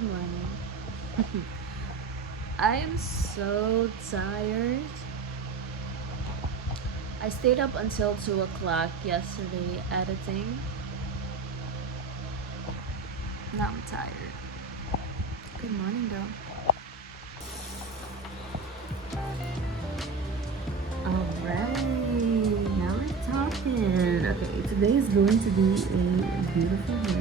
Good morning. I am so tired. I stayed up until 2 o'clock yesterday editing. Now I'm tired. Good morning, though. Alright, now we're talking. Okay, today is going to be a beautiful day.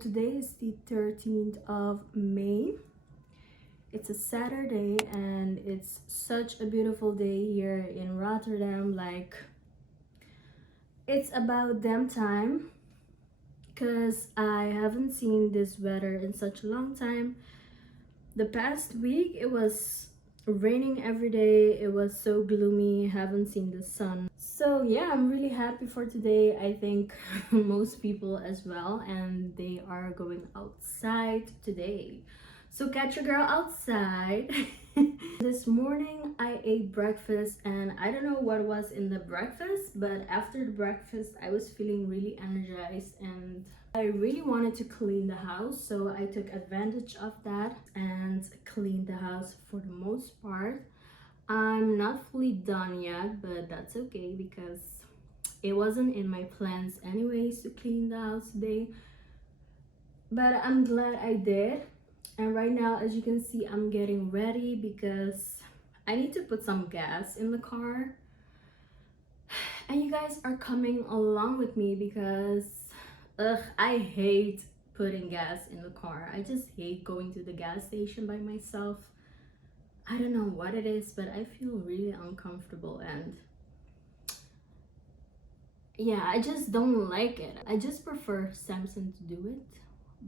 Today is the 13th of May. It's a Saturday and it's such a beautiful day here in Rotterdam. Like, it's about damn time because I haven't seen this weather in such a long time. The past week it was raining every day. It was so gloomy. Haven't seen the sun. So yeah, I'm really happy for today. I think most people as well, and they are going outside today. So catch your girl outside. This morning I ate breakfast and I don't know what was in the breakfast, but after the breakfast I was feeling really energized and I really wanted to clean the house. So I took advantage of that and cleaned the house for the most part. I'm not fully done yet, but that's okay because it wasn't in my plans anyways to clean the house today. But I'm glad I did. And right now, as you can see, I'm getting ready because I need to put some gas in the car. And you guys are coming along with me because I hate putting gas in the car. I just hate going to the gas station by myself. I don't know what it is, but I feel really uncomfortable and yeah, I just don't like it. I just prefer Samson to do it.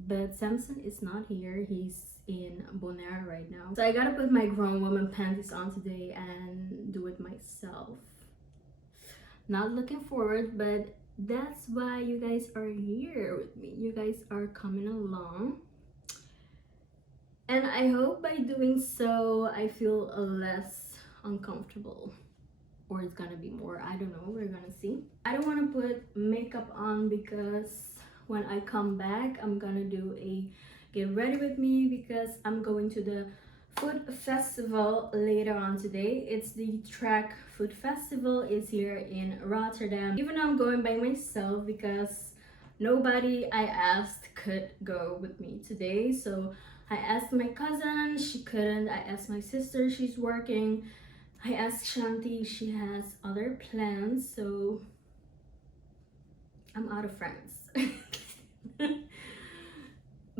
But Samson is not here. He's in Bonaire right now. So I gotta put my grown woman panties on today and do it myself. Not looking forward, but that's why you guys are here with me. You guys are coming along. And I hope by doing so, I feel less uncomfortable. Or it's gonna be more, I don't know, we're gonna see. I don't wanna put makeup on because when I come back, I'm gonna do a get ready with me because I'm going to the food festival later on today. It's the Track Food Festival. It's here in Rotterdam. Even though I'm going by myself because nobody I asked could go with me today. So I asked my cousin, she couldn't. I asked my sister, she's working. I asked Shanti, she has other plans. So I'm out of friends.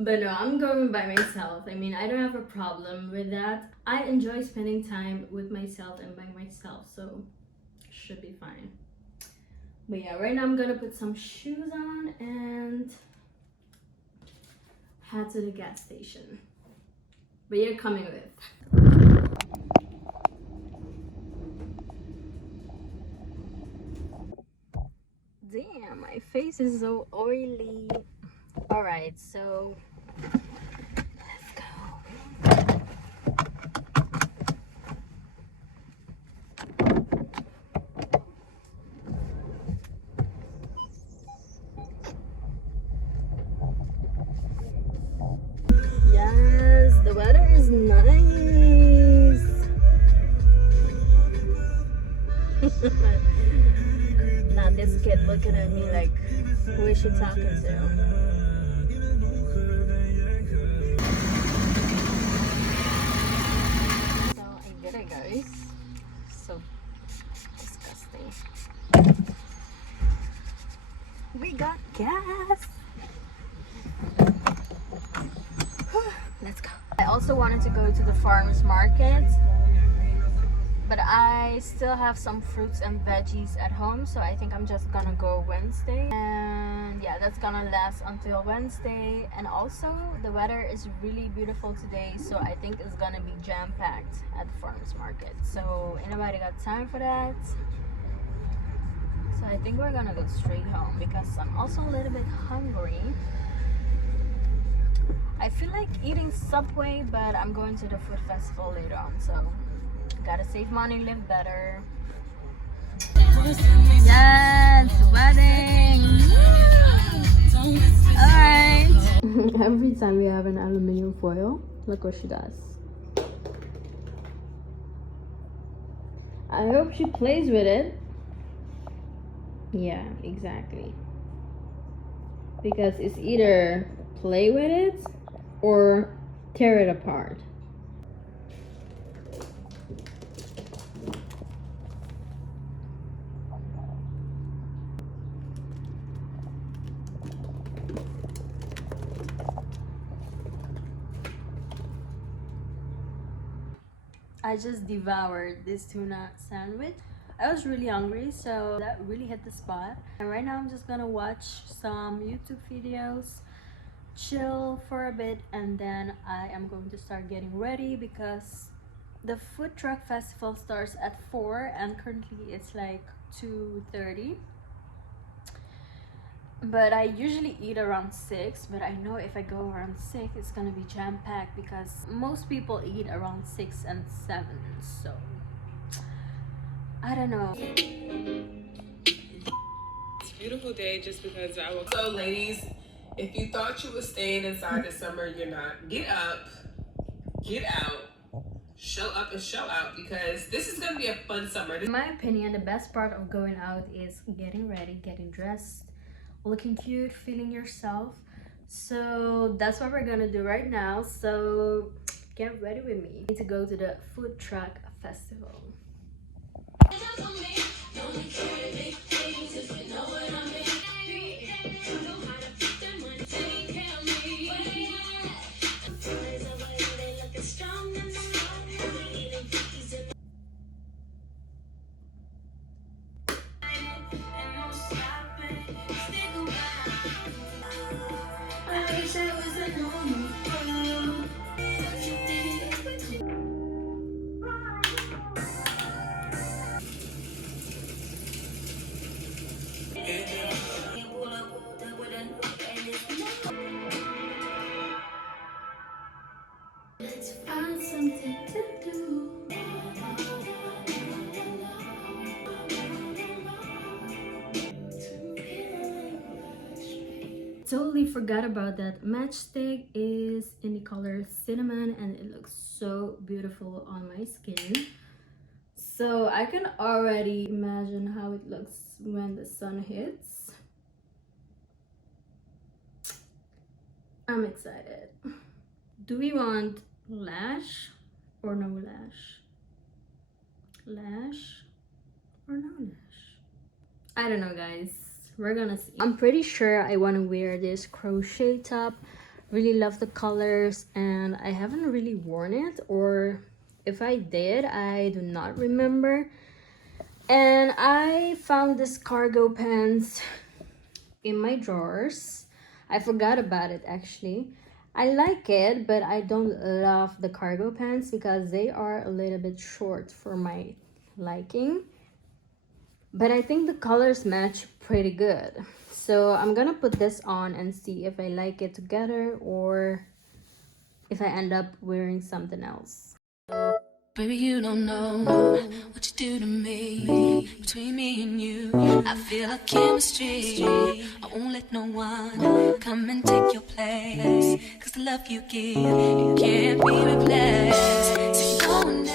But no, I'm going by myself. I mean, I don't have a problem with that. I enjoy spending time with myself and by myself, so should be fine. But yeah, right now I'm gonna put some shoes on and head to the gas station. But you're coming with. Damn, my face is so oily. All right, so let's go. Yes, the weather is nice. Not this kid looking at me like, who is she talking to? Guys, so disgusting. We got gas. Let's go. I also wanted to go to the farmers market but I still have some fruits and veggies at home, so I think I'm just gonna go Wednesday. And yeah, that's gonna last until Wednesday. And also the weather is really beautiful today, so I think it's gonna be jam-packed at the farmers market, so anybody got time for that? So I think we're gonna go straight home because I'm also a little bit hungry. I feel like eating Subway, but I'm going to the food festival later on, so gotta save money, live better. Yes, wedding! Alright! Every time we have an aluminum foil, look what she does. I hope she plays with it. Yeah, exactly. Because it's either play with it or tear it apart. I just devoured this tuna sandwich. I was really hungry, so that really hit the spot. And right now I'm just gonna watch some YouTube videos, chill for a bit, and then I am going to start getting ready because the food truck festival starts at 4 and currently it's like 2:30. But I usually eat around 6, but I know if I go around 6 it's gonna be jam-packed because most people eat around 6 and 7, so I don't know. It's a beautiful day just because I woke up. So ladies, if you thought you were staying inside this summer, you're not. Get up, get out, show up and show out because this is gonna be a fun summer. In my opinion, the best part of going out is getting ready, getting dressed, looking cute, feeling yourself. So that's what we're gonna do right now, so get ready with me. We need to go to the food truck festival. Let's find something to do. Totally forgot about that. Matchstick is in the color cinnamon and it looks so beautiful on my skin. So I can already imagine how it looks when the sun hits. I'm excited. Do we want lash or no lash? Lash or no lash? I don't know, guys. We're gonna see. I'm pretty sure I want to wear this crochet top. Really love the colors and I haven't really worn it, or if I did, I do not remember. And I found this cargo pants in my drawers. I forgot about it actually. I like it, but I don't love the cargo pants because they are a little bit short for my liking. But I think the colors match pretty good. So I'm gonna put this on and see if I like it together or if I end up wearing something else. Baby, you don't know what you do to me. Between me and you, I feel like chemistry. I won't let no one come and take your place. Cause the love you give, it can't be replaced. So go now.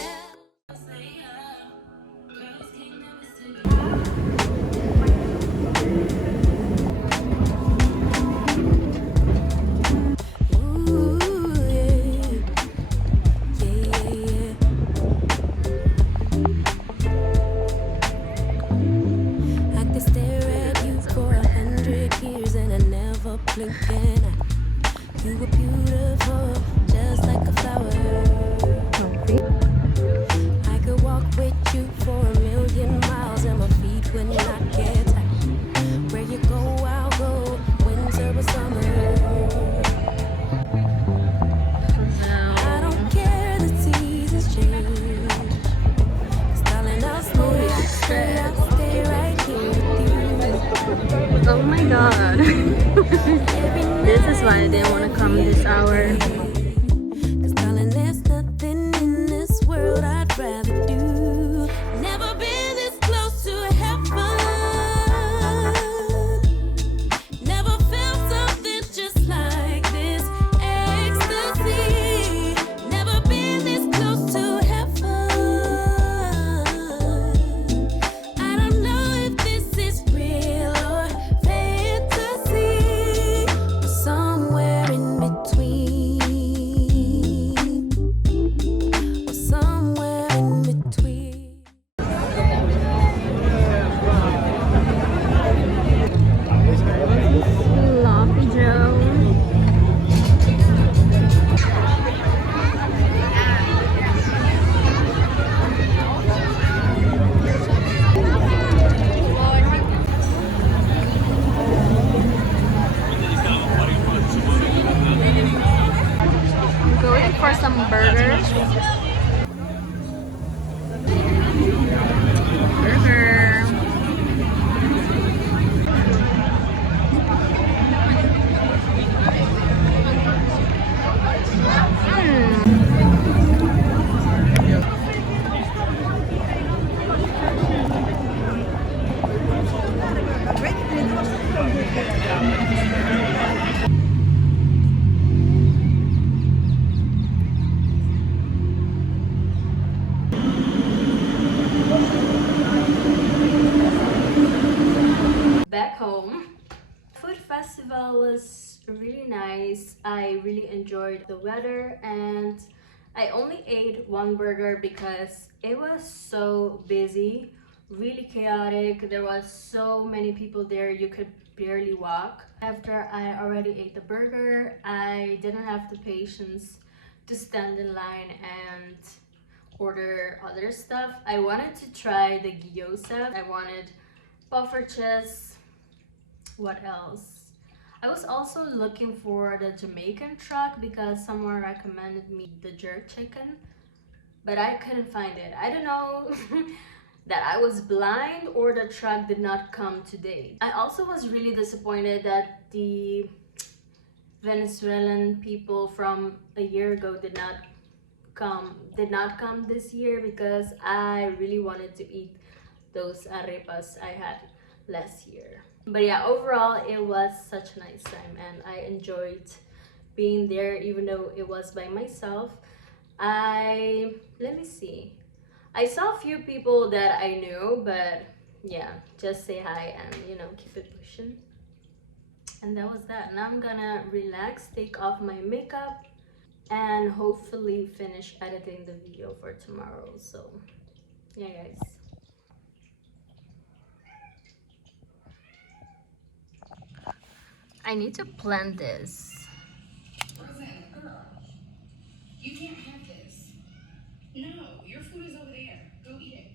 You were beautiful, just like a flower. come this hour. Cause darling, there's nothing in this world I'd rather do. Never been this close to heaven. Never felt something just like this ecstasy. Never been this close to heaven. I don't know if this is real or fantasy, or somewhere in between, or somewhere in between. Sloppy Joe. I'm going for some burgers. Burger. Back home. Food festival was really nice. I really enjoyed the weather, and I only ate one burger because it was so busy, really chaotic. There was so many people there, you could barely walk. After I already ate the burger, I didn't have the patience to stand in line and order other stuff. I wanted to try the gyoza. I wanted puffer chess. What else? I was also looking for the Jamaican truck because someone recommended me the jerk chicken, but I couldn't find it. I don't know that I was blind or the truck did not come today. I also was really disappointed that the Venezuelan people from a year ago did not come this year, because I really wanted to eat those arepas I had last year. But yeah, overall it was such a nice time and I enjoyed being there, even though it was by myself. Let me see, I saw a few people that I knew, but yeah, just say hi and keep it pushing. And that was that. Now I'm gonna relax, take off my makeup, and hopefully finish editing the video for tomorrow. So yeah guys, I need to plan this. Roseanne, girl, you can't have this. No, your food is over there. Go eat it.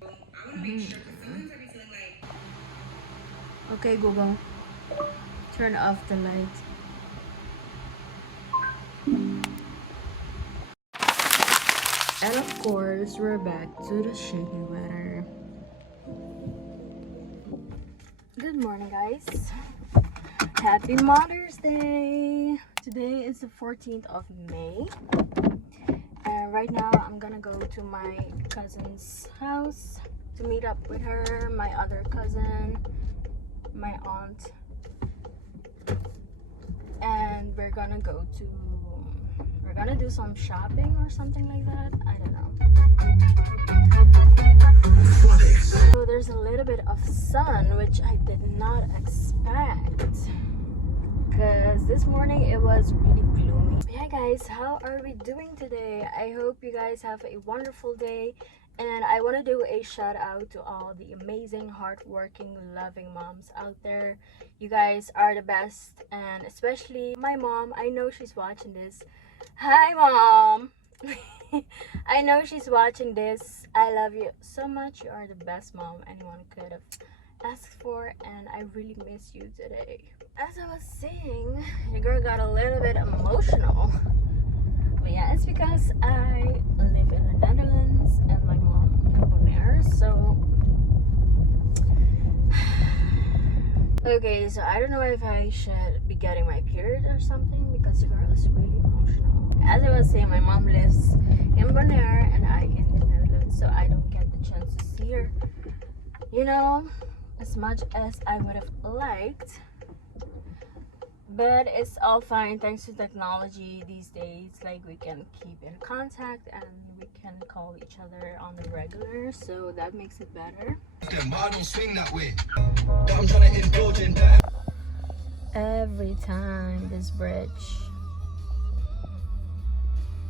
I want to make sure, because sometimes I be feeling like. Okay Google, turn off the light. And of course, we're back to the shady weather. Good morning guys. Happy Mother's Day. Today is the 14th of May. And right now I'm gonna go to my cousin's house to meet up with her, my other cousin, my aunt. And we're gonna do some shopping or something like that. I don't know. So there's a little bit of sun, which I did not expect, because this morning it was really gloomy. Yeah guys, how are we doing today? I hope you guys have a wonderful day, and I want to do a shout out to all the amazing, hardworking, loving moms out there. You guys are the best, and especially my mom. I know she's watching this. Hi mom. I know she's watching this. I love you so much. You are the best mom anyone could have asked for, and I really miss you today. As I was saying, the girl got a little bit emotional. But yeah, it's because I live in the Netherlands and my mom in Bonaire, so Okay, so I don't know if I should be getting my period or something because the girl is really emotional. As I was saying, my mom lives in Bonaire and I in the Netherlands, so I don't get the chance to see her, you know, as much as I would have liked. But it's all fine thanks to technology these days. Like, we can keep in contact and we can call each other on the regular, so that makes it better. Every time this bridge,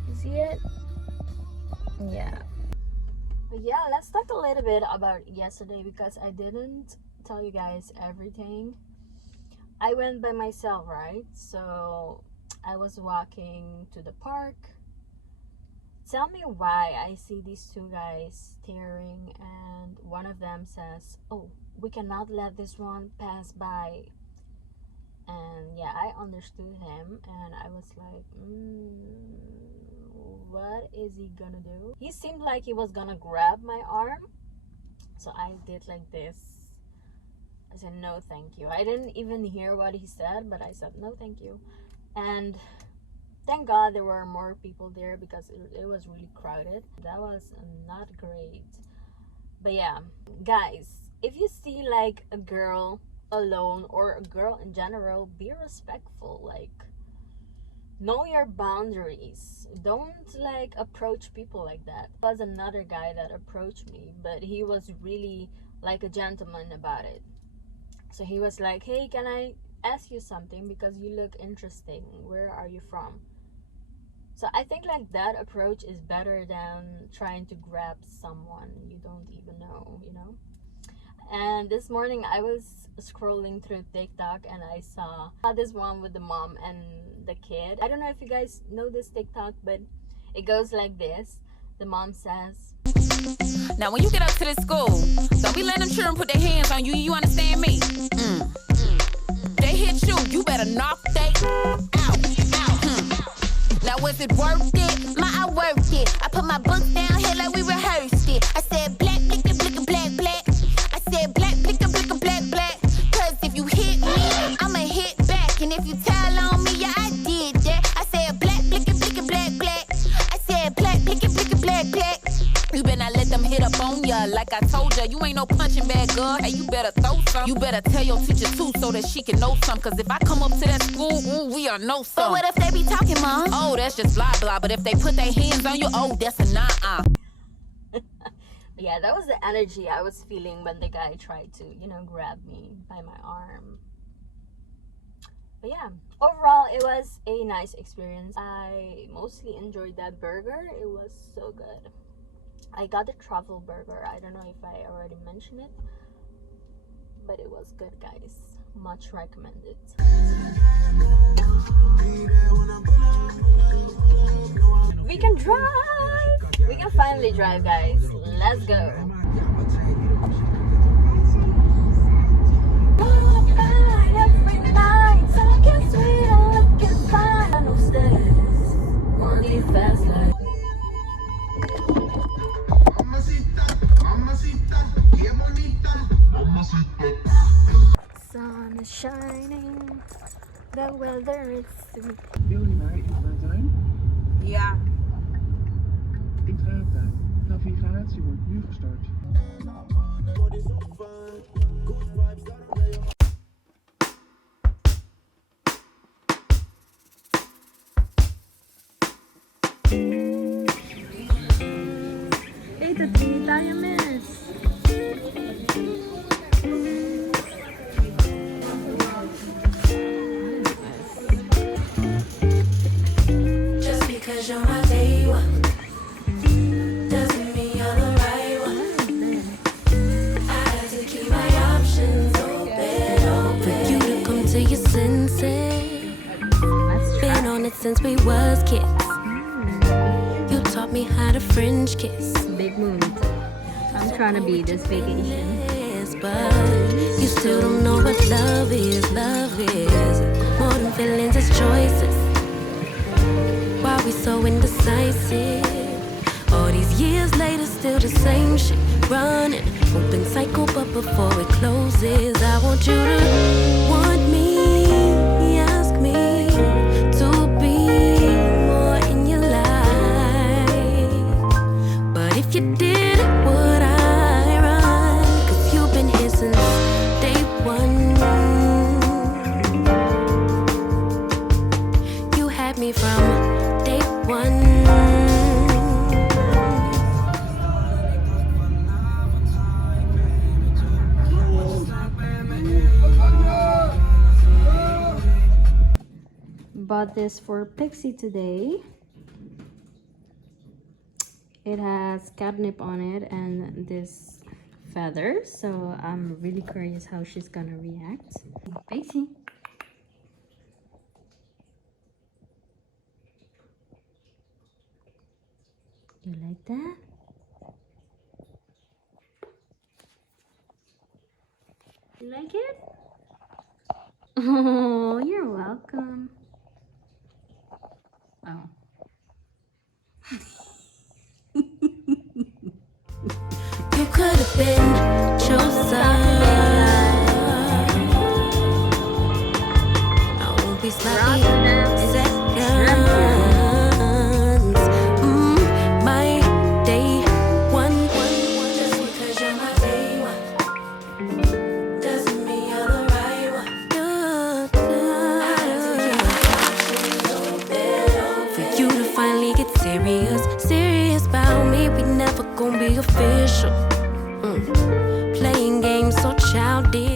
you see it? Yeah. But yeah, let's talk a little bit about yesterday because I didn't tell you guys everything. I went by myself, right? So I was walking to the park. Tell me why I see these two guys staring and one of them says, "Oh, we cannot let this one pass by." And yeah, I understood him and I was like, what is he gonna do? He seemed like he was gonna grab my arm. So I did like this. I said, "No, thank you." I didn't even hear what he said, but I said, "No, thank you." And thank God there were more people there because it was really crowded. That was not great. But yeah, guys, if you see like a girl alone or a girl in general, be respectful. Like, know your boundaries. Don't like approach people like that. There was another guy that approached me, but he was really like a gentleman about it. So he was like, "Hey, can I ask you something because you look interesting? Where are you from?" So I think like that approach is better than trying to grab someone you don't even know, you know? And this morning I was scrolling through TikTok and I saw this one with the mom and the kid. I don't know if you guys know this TikTok, but it goes like this. The mom says, "Now when you get up to this school, don't be letting them children put their hands on you, you understand me? They hit you, you better knock they out. Now was it worth it? I worked it. I put my books down here like we rehearsed it. I said black, blicka, blicka, black, black. I said black, blicka, blicka, black, black. Cause if you hit me, I'ma hit back. And if you tell on me, yeah, I did that. I said black, blicka, blicka, black, black. I said black, blicka, blicka, black, black. You better not let them hit up on ya. Like I told ya, you ain't no punching bag, girl. Hey, you better throw some. You better tell your teacher too so that she can know some. Cause if I come up to that school, ooh, we are know some. But what if they be talking, Mom? Oh, that's just blah, blah. But if they put their hands on you, oh, that's a nah-uh. yeah, that was the energy I was feeling when the guy tried to, you know, grab me by my arm. But yeah, overall, it was a nice experience. I mostly enjoyed that burger. It was so good. I got the truffle burger. I don't know if I already mentioned it, but it was good, guys. Much recommended. We can drive! We can finally drive, guys. Let's go. Every night, talking sweet and looking fine. No stays, money fast life. Sun is shining, the weather is sweet. Jullie mij in mijn tuin? Ja. Intratuin. Navigatie wordt nu gestart. Hey, Tati, tayo miss. Just because you're my day one doesn't mean you're the right one. I had to keep my options open. For you to come to your senses. Been on it since we was kids. You taught me how to French kiss. Big mood. I'm trying to be this vacation. But you still don't know what love is. Love is more than feelings, it's choices. Why we so indecisive? All these years later, still the same shit. running, open cycle, but before it closes, I want you to want me, ask me to be more in your life. But if you did, would I run? 'Cause you've been here since day one. You had me from day one. Bought this for Pixie today. It has catnip on it and this feather, so I'm really curious how she's gonna react. Pixie. You like that? You like it? Oh, you're welcome. Oh. You could have been chosen. I won't be sloppy seconds. My day one. Just because you're my day one doesn't mean you're the right one. For you to finally get serious about me, we never gonna be official. Playing games so childish.